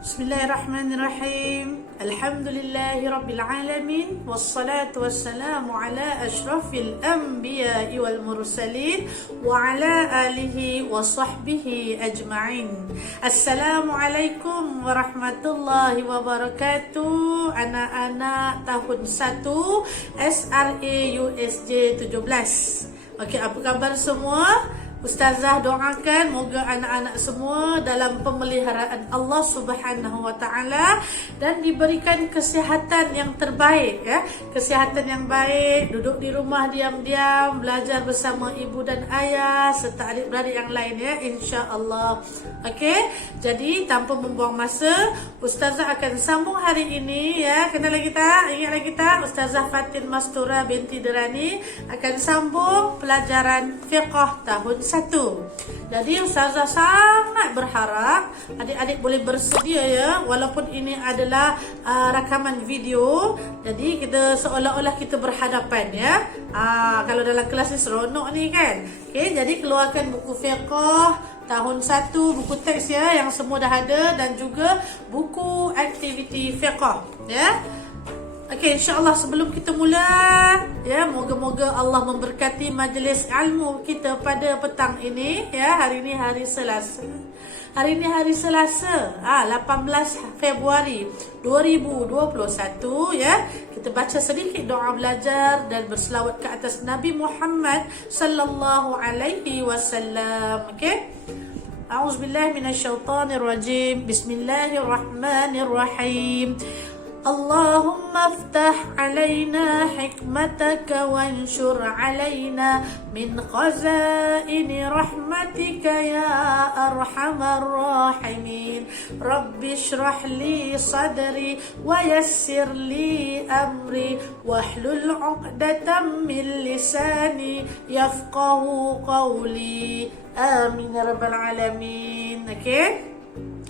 Bismillahirrahmanirrahim. Alhamdulillahi Rabbil Alamin. Wassalatu wassalamu ala ashrafil anbiya'i wal mursalin wa ala alihi wa sahbihi ajma'in. Assalamualaikum warahmatullahi wabarakatuh. Anak-anak tahun 1 SRA USJ 17. Okey, apa khabar semua? Ustazah doakan moga anak-anak semua dalam pemeliharaan Allah Subhanahu Wa Taala dan diberikan kesihatan yang terbaik, ya. Kesihatan yang baik, duduk di rumah diam-diam, belajar bersama ibu dan ayah serta adik-beradik yang lain, ya, insya-Allah. Okey, jadi tanpa membuang masa, Ustazah akan sambung hari ini, ya. Kenal lagi tak? Ingat lagi tak? Ustazah Fatin Mastura binti Derani akan sambung pelajaran fiqh tahun 1. Jadi Ustazah sangat berharap adik-adik boleh bersedia, ya, walaupun ini adalah rakaman video. Jadi kita seolah-olah kita berhadapan, ya. Kalau dalam kelas ni seronok ni kan. Okey, jadi keluarkan buku fiqh tahun 1, buku teks, ya, yang semua dah ada, dan juga buku aktiviti fiqh, ya. Okey, insya-Allah sebelum kita mula, ya, moga-moga Allah memberkati majlis ilmu kita pada petang ini, ya. Hari ini hari Selasa. Hari ini hari Selasa, 18 Februari 2021, ya. Kita baca sedikit doa belajar dan berselawat ke atas Nabi Muhammad sallallahu alaihi wasallam. Okey. A'udzubillahi minasyaitonirrajim. Bismillahirrahmanirrahim. اللهم افتح علينا حكمتك وانشر علينا من خزائن رحمتك يا أرحم الراحمين رب اشرح لي صدري ويسر لي أمري واحلل عقدة من لساني يفقه قولي آمين يا رب العالمين.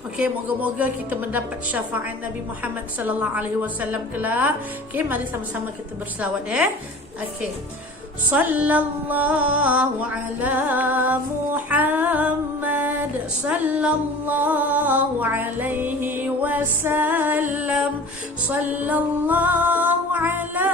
Okey, moga-moga kita mendapat syafaat Nabi Muhammad sallallahu alaihi wasallam kelak. Okey, mari sama-sama kita berselawat, ya. Okey. Sallallahu ala Muhammad sallallahu alaihi wasallam. Sallallahu ala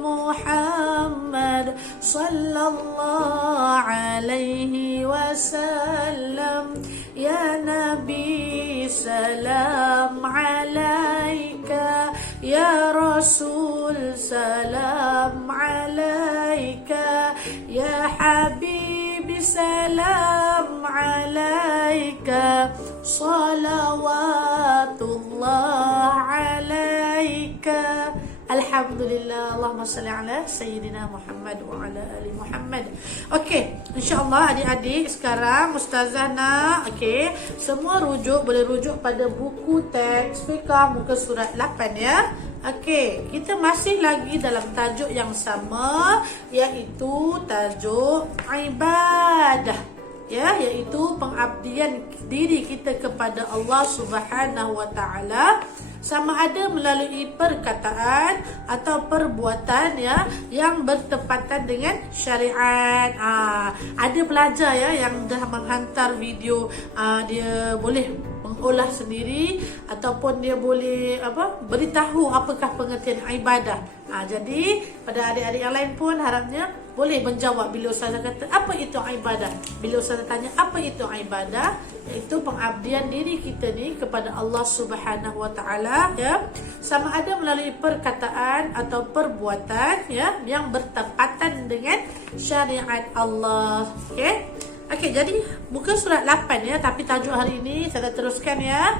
Muhammad sallallahu alaihi wasallam. Ya Nabi salam alaika, ya Rasul salam alaika, ya Habibi salam alaika, salawatullah alaika. Alhamdulillah, Allahumma salli ala Sayyidina Muhammad wa ala ali Muhammad. Okey, insya-Allah adik-adik sekarang Ustazah nak, okey, semua boleh rujuk pada buku teks fiqh muka surat 8, ya. Okey, kita masih lagi dalam tajuk yang sama, iaitu tajuk ibadah, ya, iaitu pengabdian diri kita kepada Allah Subhanahu Wa Taala, sama ada melalui perkataan atau perbuatan, ya, yang bertepatan dengan syariat. Ada pelajar, ya, yang dah menghantar video, dia boleh mengolah sendiri ataupun dia boleh beritahu apakah pengertian ibadah. Jadi pada adik-adik yang lain pun harapnya boleh menjawab bila Ustazah kata apa itu ibadah. Bila Ustazah tanya apa itu ibadah, iaitu pengabdian diri kita ni kepada Allah Subhanahu Wa Taala, ya, sama ada melalui perkataan atau perbuatan, ya, yang bertepatan dengan syariat Allah. Okey, jadi muka surat 8, ya, tapi tajuk hari ini saya teruskan, ya.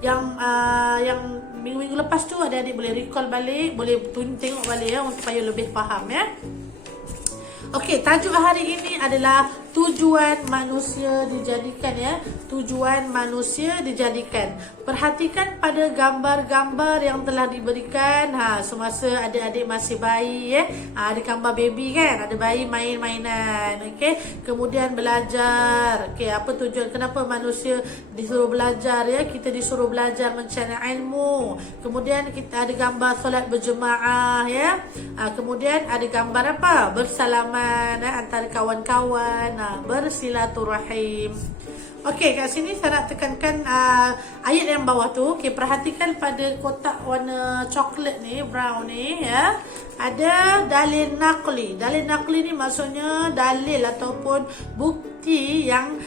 Yang minggu-minggu lepas tu adik-adik boleh recall balik, boleh tengok balik, ya, supaya lebih faham, ya. Okey, tajuk hari ini adalah tujuan manusia dijadikan, ya. Tujuan manusia dijadikan. Perhatikan pada gambar-gambar yang telah diberikan semasa adik-adik masih bayi, ya. Ada gambar baby kan, ada bayi main-mainan. Okey, kemudian belajar. Okey, apa tujuan, kenapa manusia disuruh belajar, ya? Kita disuruh belajar mencari ilmu. Kemudian kita ada gambar solat berjemaah, ya. Kemudian ada gambar apa? Bersalaman antara kawan-kawan, bersilaturahim. Okey, kat sini saya nak tekankan ayat yang bawah tu. Okey, perhatikan pada kotak warna coklat ni, brown ni ya. Ada dalil naqli. Dalil naqli ni maksudnya dalil ataupun bukti yang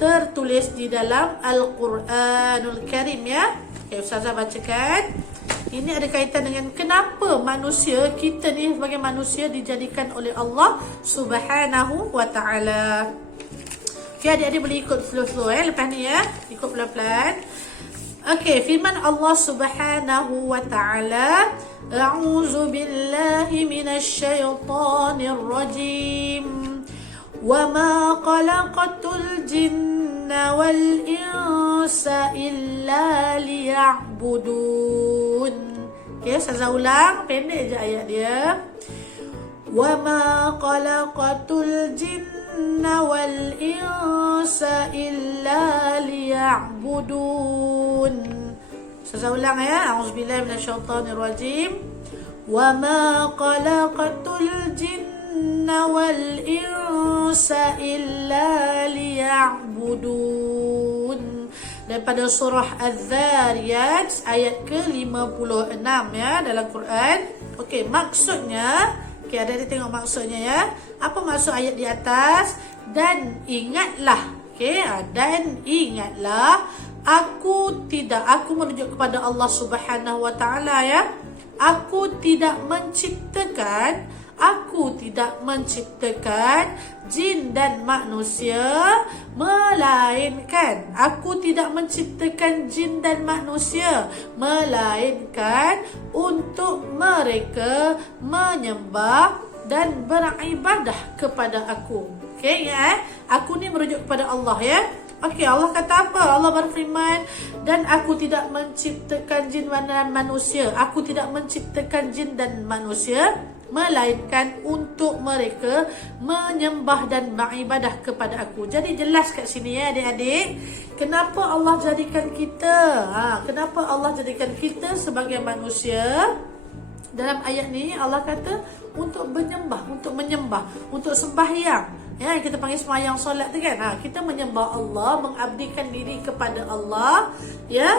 tertulis di dalam Al-Quranul Karim ya. Okey, Ustazah bacakan. Ini ada kaitan dengan kenapa manusia, kita ni sebagai manusia dijadikan oleh Allah Subhanahu wa Ta'ala. Okay, adik-adik boleh ikut slow-slow lepas ni ya. Ikut pelan-pelan. Okay, firman Allah Subhanahu wa Ta'ala, A'udzu billahi minasy syaithanir rajim. Wa ma khalaqatul jinna wal insa illa liya'budun. Okay, saya ulang, pendek je ayat dia. Wa ma khalaqatul jinna wal insa illa liya'budun. Saya ulang ya. A'udzubillahi minasyaitonir rajim. Wa ma khalaqatul jinna wal insa illa liya'budun. Daripada surah Az-Zariyat ayat ke-56 ya dalam Quran. Okey, maksudnya, okey, ada tengok maksudnya ya. Apa maksud ayat di atas? Dan ingatlah, okey, dan ingatlah, aku merujuk kepada Allah Subhanahu wa Ta'ala ya. Aku tidak menciptakan jin dan manusia, melainkan untuk mereka menyembah dan beribadah kepada aku. Okey ya, aku ni merujuk kepada Allah ya. Okey, Allah kata apa? Allah berfirman, dan aku tidak menciptakan jin dan manusia. Aku tidak menciptakan jin dan manusia, melainkan untuk mereka menyembah dan beribadah kepada aku. Jadi jelas kat sini ya adik-adik, kenapa Allah jadikan kita? Kenapa Allah jadikan kita sebagai manusia? Dalam ayat ni Allah kata untuk menyembah, untuk sembahyang. Ya, kita panggil sembahyang solat tu kan. Kita menyembah Allah, mengabdikan diri kepada Allah, ya.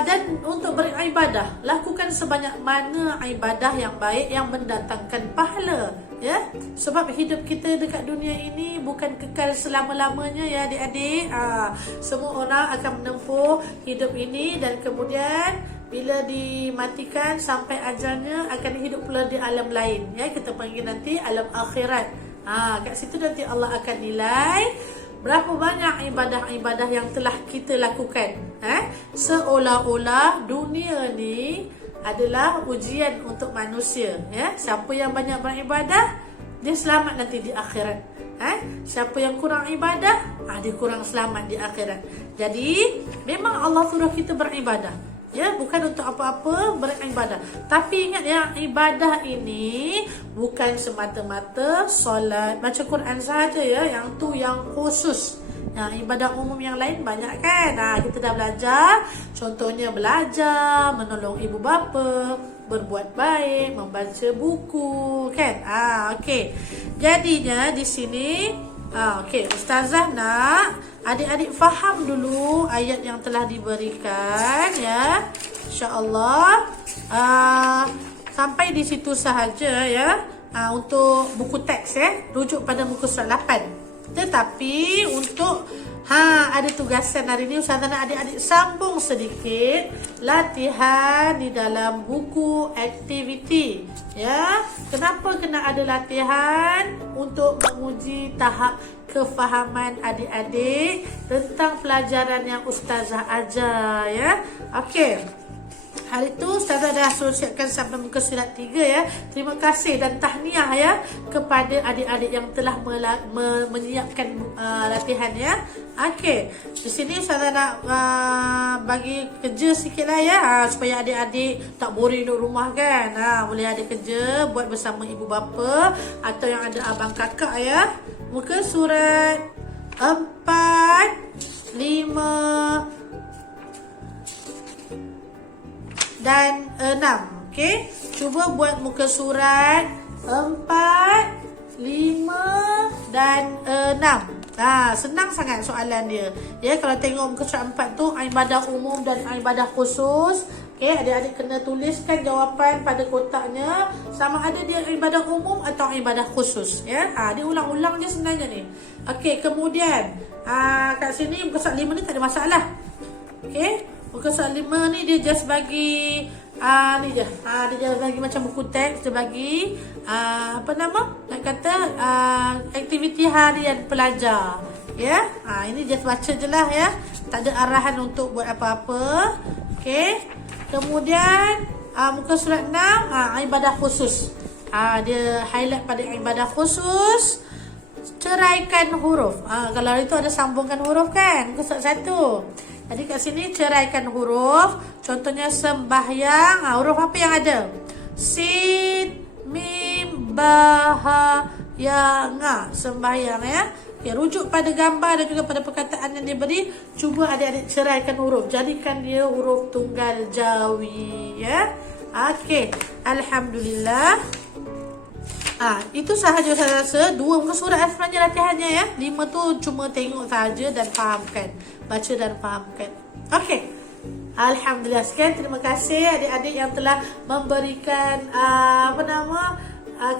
Dan untuk beribadah, lakukan sebanyak mana ibadah yang baik yang mendatangkan pahala, ya. Sebab hidup kita dekat dunia ini bukan kekal selama-lamanya ya adik-adik. Semua orang akan menempuh hidup ini dan kemudian bila dimatikan sampai ajalnya akan hidup pula di alam lain, ya. Kita panggil nanti alam akhirat. Kat situ nanti Allah akan nilai berapa banyak ibadah-ibadah yang telah kita lakukan. Seolah-olah dunia ni adalah ujian untuk manusia, ya. Siapa yang banyak beribadah, dia selamat nanti di akhirat. Siapa yang kurang ibadah, dia kurang selamat di akhirat. Jadi memang Allah suruh kita beribadah, ya, bukan untuk apa-apa, beribadah. Tapi ingat ya, ibadah ini bukan semata-mata solat baca Quran saja ya, yang tu yang khusus. Ibadah umum yang lain banyak kan. Kita dah belajar, contohnya belajar, menolong ibu bapa, berbuat baik, membaca buku kan. Okey. Jadinya di sini okey, Ustazah nak adik-adik faham dulu ayat yang telah diberikan ya. InsyaAllah sampai di situ sahaja ya. Untuk buku teks ya, rujuk pada muka surat 8. Tetapi untuk ada tugasan hari ni, Ustazah nak adik-adik sambung sedikit latihan di dalam buku aktiviti ya. Kenapa kena ada latihan? Untuk menguji tahap kefahaman adik-adik tentang pelajaran yang Ustazah ajar ya. Okey. Hari itu Ustazah dah suruh siapkan sampai muka surat 3 ya. Terima kasih dan tahniah ya kepada adik-adik yang telah menyiapkan latihan ya. Okey. Di sini Ustazah nak bagi kerja sikit lah ya, supaya adik-adik tak boring duduk rumah kan. Boleh ada kerja buat bersama ibu bapa atau yang ada abang kakak ya. Muka surat 4, 5 dan 6. Okey, cuba buat muka surat 4, 5 dan 6. Senang sangat soalan dia. Ya, kalau tengok muka surat 4 tu, ibadah umum dan ibadah khusus. Okey, adik-adik kena tuliskan jawapan pada kotaknya sama ada dia ibadah umum atau ibadah khusus, ya. Dia ulang-ulang je sebenarnya ni. Okey, kemudian kat sini muka surat 5 ni tak ada masalah. Okey, muka surat 5 ni dia just bagi ni je. Dia just bagi macam buku teks, dia bagi apa nama? Nak kata aktiviti harian pelajar. Ya. Ini just baca je lah, ya. Tak ada arahan untuk buat apa-apa. Okey. Kemudian muka surat 6 ibadah khusus. Dia highlight pada ibadah khusus. Ceraikan huruf. Kalau itu ada sambungkan huruf kan? Muka surat 1. Jadi kat sini ceraikan huruf. Contohnya sembahyang. Huruf apa yang ada? Sin, mim, ba, ha, ya, nga. Sembahyang, ya. Okay, rujuk pada gambar dan juga pada perkataan yang diberi. Cuba adik-adik ceraikan huruf. Jadikan dia huruf tunggal jawi, ya. Okey. Alhamdulillah. Itu sahaja saya rasa. 2 muka surat sebenarnya latihannya, ya. 5 tu cuma tengok sahaja dan fahamkan. Baca dan fahamkan. Okey. Alhamdulillah. Sekian, terima kasih adik-adik yang telah memberikan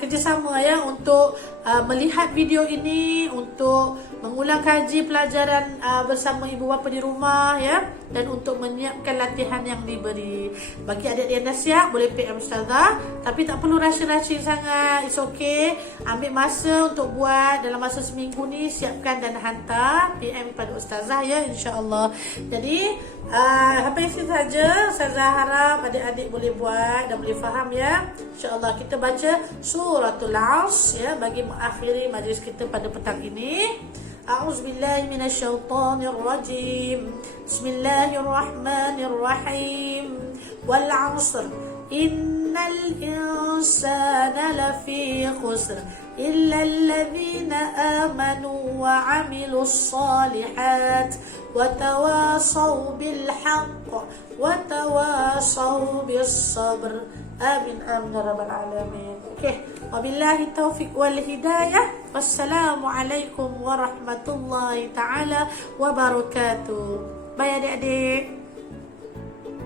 kerjasama, ya, untuk melihat video ini, untuk mengulang kaji pelajaran bersama ibu bapa di rumah, ya, dan untuk menyiapkan latihan yang diberi. Bagi adik-adik yang dah siap, boleh PM Ustazah, tapi tak perlu rushing sangat. It's okay. Ambil masa untuk buat dalam masa seminggu ni, siapkan dan hantar PM pada Ustazah, ya, insya-Allah. Jadi sampai sini saja. Ustazah harap adik-adik boleh buat dan boleh faham, ya. InsyaAllah kita baca Suratul Asr, ya, bagi mengakhiri majlis kita pada petang ini. A'udzubillahi minasyaitonirrajim. Bismillahirrahmanirrahim. Wal 'asr. Innal insana lafi khusr illa alladhina amanu wa 'amilus solihat wa tawasaw bil haqq wa tawasaw bis sabr. Amin amin ya rabbal alamin. Okey, wabillahi taufiq wal hidayah. Wassalamualaikum warahmatullahi taala wabarakatuh. Bye adik-adik.